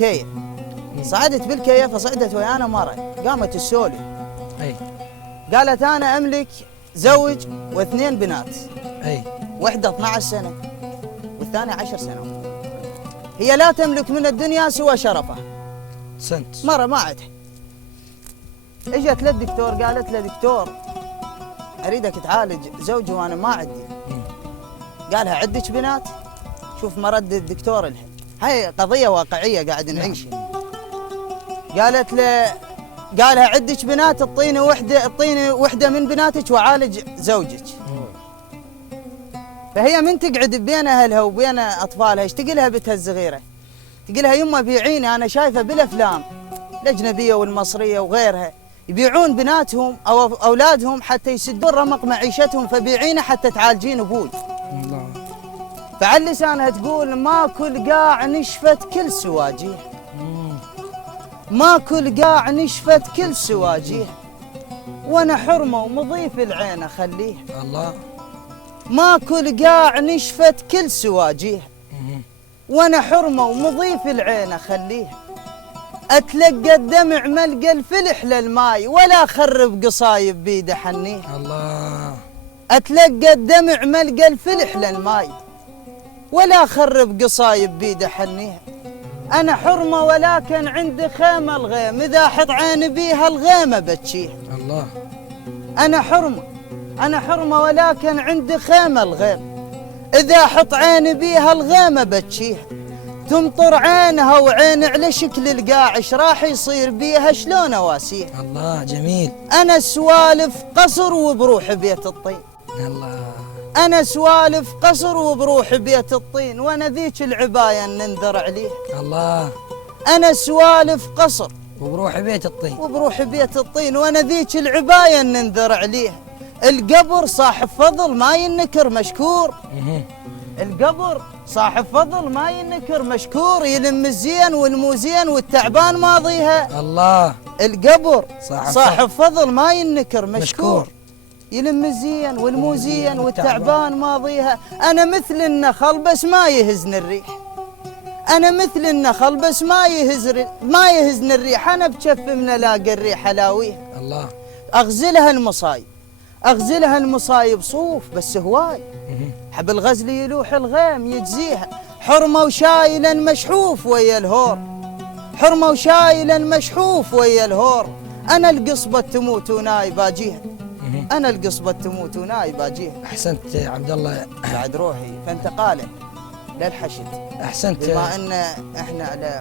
بالكية. صعدت بالكية فصعدت ويانا مرة قامت تسولف. قالت أنا أملك زوج واثنين بنات. واحدة 12 سنة والثانية 10 سنوات. هي لا تملك من الدنيا سوى شرفها. مرة ما عندها. اجت للدكتور قالت له دكتور اريدك تعالج زوجي وانا ما عندي. قالها عندك بنات؟ شوف مرد الدكتور لها. هاي قضية واقعية قاعد نعيشها. قالت له قالها عندك بنات اعطيني وحده من بناتك وعالج زوجك. فهي من تقعد بين اهلها وبين اطفالها ايش تقول لها بنتها الصغيره؟ تقول لها يمه بيعيني انا شايفه بالافلام الاجنبيه والمصريه وغيرها يبيعون بناتهم او اولادهم حتى يسدون رمق معيشتهم فبيعينه حتى تعالجين ابوي. الله. فعلى لسانها تقول ما كل قاع نشفت كل سواجيه. ما كل قاع نشفت كل سواجيه وانا حرمه ومضيف العين اخليه. الله. ما كل قاع نشفت كل سواجيه وانا حرمه ومضيف العين اخليه. اتلقى الدمع ملقى الفلح للماي ولا اخرب قصايب بيد حنيه. الله. اتلقى الدمع ملقى الفلح للماي ولا اخرب قصايب بيد حنيه. انا حرمه ولكن عندي خيمه الغيم اذا حط عيني بيها الغيمه بتشيه. الله. انا حرمه ولكن عندي خيمه الغيم اذا حط عيني بيها الغيمه بتشيه. تمطر عينها وعين على شكل القاع ايش راح يصير بيها شلون اواسيه. الله جميل. انا سوالف قصر وبروح بيت الطين. الله. انا سوالف قصر وبروح بيت الطين وانا ذيك العبايه ننذر عليه. الله. انا سوالف قصر وبروح بيت الطين وانا ذيك العبايه ننذر عليه. القبر صاحب فضل ما ينكر مشكور. القبر صاحب فضل ما ينكر مشكور يلم الزين والمو زين والتعبان ماضيها. الله. القبر صاحب فضل ما ينكر مشكور يلم الزين والمو زين والتعبان ماضيها. انا مثل النخل بس ما يهزني الريح. انا مثل النخل بس ما يهزني الريح. انا بكف من الاقي الريح الاويها. الله. اغزلها المصايب صوف بس هواي. حب الغزل يلوح الغيم يجزيها. حرمه وشايلا مشحوف ويا الهور. حرمه وشايلا مشحوف ويا الهور. انا القصبه تموت وناي باجيها. انا القصبه تموت وناي باجيها. احسنت عبد الله. بعد روحي فانت قاله للحشد. احسنت. بما ان احنا على